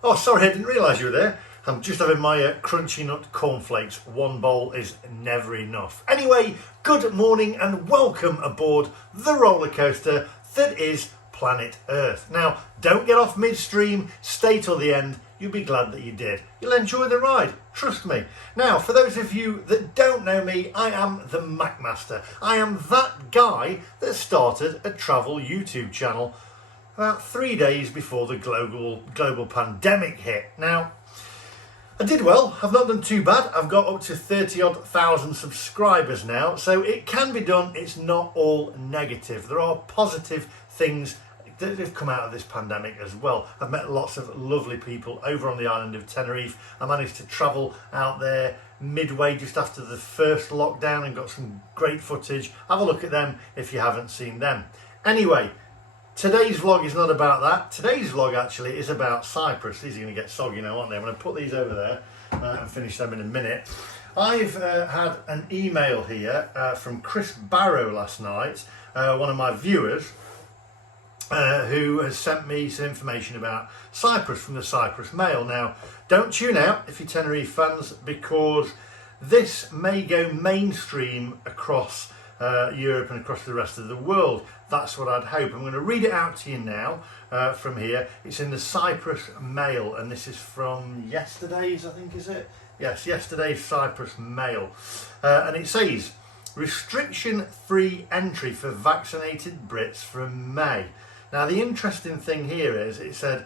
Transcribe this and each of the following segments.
Oh, sorry, I didn't realise you were there. I'm just having my crunchy nut cornflakes. One bowl is never enough. Anyway, good morning and welcome aboard the roller coaster that is planet Earth. Now, don't get off midstream, stay till the end. You'll be glad that you did. You'll enjoy the ride, trust me. Now, for those of you that don't know me, I am the Macmaster. I am that guy that started a travel YouTube channel about 3 days before the global pandemic hit. Now, I did well. I've not done too bad. I've got up to 30-odd thousand subscribers now, so it can be done. It's not all negative. There are positive things that have come out of this pandemic as well. I've met lots of lovely people over on the island of Tenerife. I managed to travel out there midway just after the first lockdown and got some great footage. Have a look at them if you haven't seen them. Anyway, today's vlog is not about that. Today's vlog actually is about Cyprus. These are going to get soggy now, aren't they? I'm going to put these over there and finish them in a minute. I've had an email here from Chris Barrow last night, one of my viewers, who has sent me some information about Cyprus from the Cyprus Mail. Now, don't tune out if you're Tenerife fans, because this may go mainstream across Europe and across the rest of the world. That's what I'd hope. I'm going to read it out to you now from here. It's in the Cyprus Mail, and this is from yesterday's, I think, is it? Yes, yesterday's Cyprus Mail. And it says, restriction-free entry for vaccinated Brits from May. Now, the interesting thing here is, it said,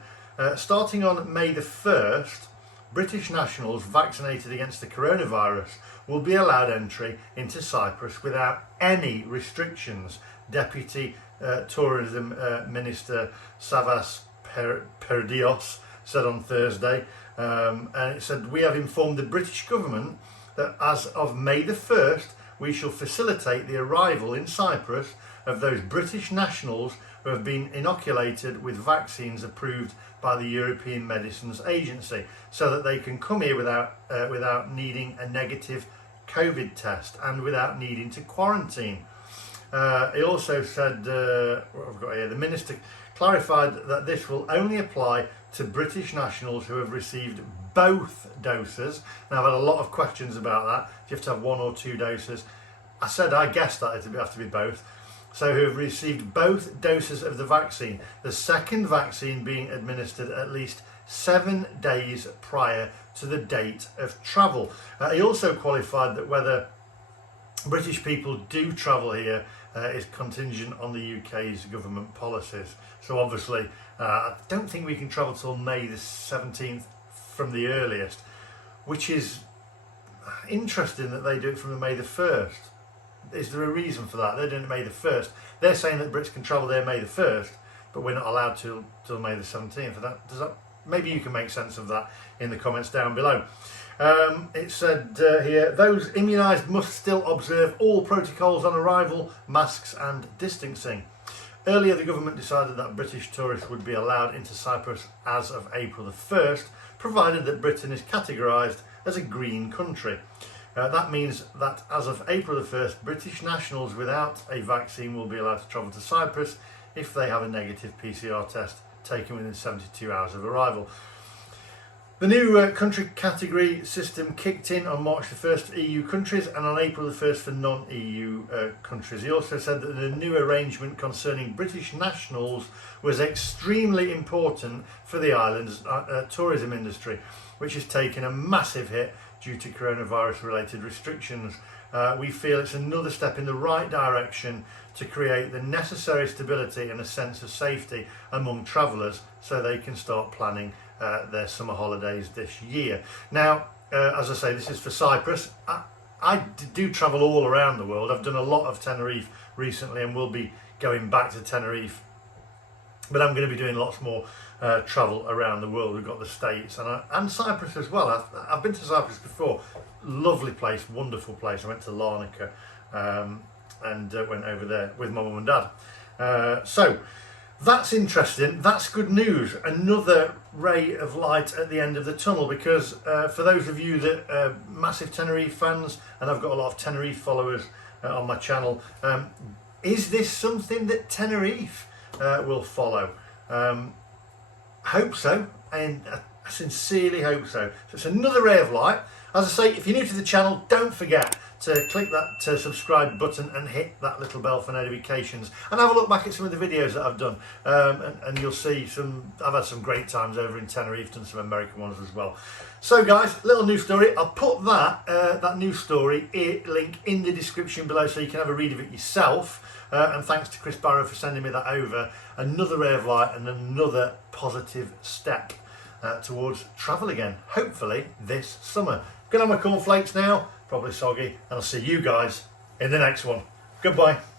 starting on May the 1st, British nationals vaccinated against the coronavirus will be allowed entry into Cyprus without any restrictions. Deputy Tourism Minister Savvas Perdios said on Thursday. And it said, we have informed the British government that as of May the 1st, we shall facilitate the arrival in Cyprus of those British nationals who have been inoculated with vaccines approved by the European Medicines Agency, so that they can come here without needing a negative COVID test and without needing to quarantine. He also said, what I've got here, the minister clarified that this will only apply to British nationals who have received both doses. Now, I've had a lot of questions about that. Do you have to have 1 or 2 doses? I said I guessed that it would have to be both. So who have received both doses of the vaccine, the second vaccine being administered at least 7 days prior to the date of travel. He also qualified that whether British people do travel here is contingent on the UK's government policies. So obviously, I don't think we can travel till May the 17th from the earliest, which is interesting that they do it from the May the 1st. Is there a reason for that? They're doing it May the 1st. They're saying that Brits can travel there May the 1st, but we're not allowed till May the 17th. Does that? Maybe you can make sense of that in the comments down below. It said here, those immunised must still observe all protocols on arrival, masks and distancing. Earlier, the government decided that British tourists would be allowed into Cyprus as of April the 1st, provided that Britain is categorised as a green country. That means that as of April the 1st, British nationals without a vaccine will be allowed to travel to Cyprus if they have a negative PCR test taken within 72 hours of arrival. The new country category system kicked in on March the 1st for EU countries and on April the 1st for non-EU countries. He also said that the new arrangement concerning British nationals was extremely important for the island's tourism industry, which has taken a massive hit due to coronavirus-related restrictions. We feel it's another step in the right direction to create the necessary stability and a sense of safety among travellers so they can start planning their summer holidays this year. Now, as I say, this is for Cyprus. I do travel all around the world. I've done a lot of Tenerife recently and will be going back to Tenerife, but I'm going to be doing lots more travel around the world. We've got the States and Cyprus as well. I've been to Cyprus before. Lovely place, wonderful place. I went to Larnaca and went over there with my mum and dad. So that's interesting. That's good news. Another ray of light at the end of the tunnel, because for those of you that are massive Tenerife fans, and I've got a lot of Tenerife followers on my channel, is this something that Tenerife will follow? Hope so. And I sincerely hope so. So it's another ray of light. As I say, if you're new to the channel, don't forget to click that subscribe button and hit that little bell for notifications, and have a look back at some of the videos that I've done, and you'll see I've had some great times over in Tenerife, done some American ones as well. So guys, little news story. I'll put that news story link in the description below so you can have a read of it yourself. And thanks to Chris Barrow for sending me that over. Another ray of light and another positive step towards travel again, hopefully this summer. Gonna have my cornflakes now, probably soggy, and I'll see you guys in the next one. Goodbye.